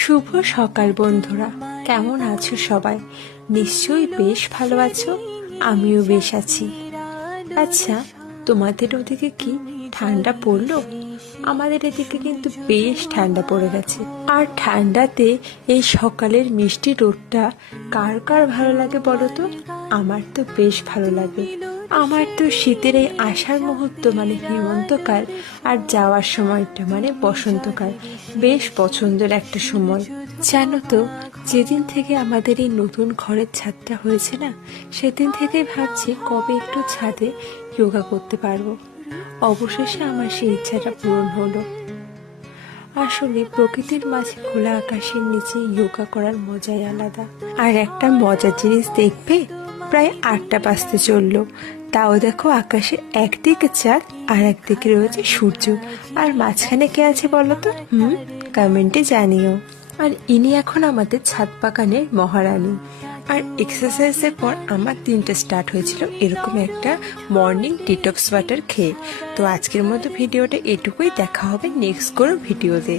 শুভ সকাল বন্ধুরা, কেমন আছো সবাই? নিশ্চয়ই বেশ ভালো আছো। আমিও বেশ আছি। আচ্ছা, তোমাদের ওদিকে কি ঠান্ডা পড়লো? আমাদের এদিকে কিন্তু বেশ ঠান্ডা পড়ে গেছে। আর ঠান্ডাতে এই সকালের মিষ্টি রোদটা কার কার ভালো লাগে বলো তো? আমার তো বেশ ভালো লাগে। আমার তো শীতের এই আষাঢ় মুহূর্ত মানে হেমন্তকাল আর যাওয়ার সময়টা মানে বসন্তকাল বেশ পছন্দের একটা সময়। জানো তো, যেদিন থেকে আমাদের এই নতুন ঘরের ছাদটা হয়েছে না, সেদিন থেকেই ভাবছি কবে একটু ছাদে যোগা করতে পারবো। অবশেষে আমার সেই ইচ্ছাটা পূরণ হলো। আসলে প্রকৃতির মাঝে খোলা আকাশের নিচে যোগা করার মজাই আলাদা। আর একটা মজার জিনিস দেখবে, প্রায় 8টা বাজতে চললো, তাও দেখো আকাশে একদিকে চাঁদ আর একদিকে রয়েছে সূর্য। আর মাঝখানে কে আছে বলো তো? কমেন্টে জানিও। আর ইনি এখন আমাদের ছাদ বাগানের মহারানী। আর এক্সারসাইজের পর আমার দিনটা স্টার্ট হয়েছিল এরকম একটা মর্নিং ডিটক্স ওয়াটার খেয়ে। তো আজকের মতো ভিডিওটা এটুকুই, দেখা হবে নেক্সট কোনো ভিডিওতে।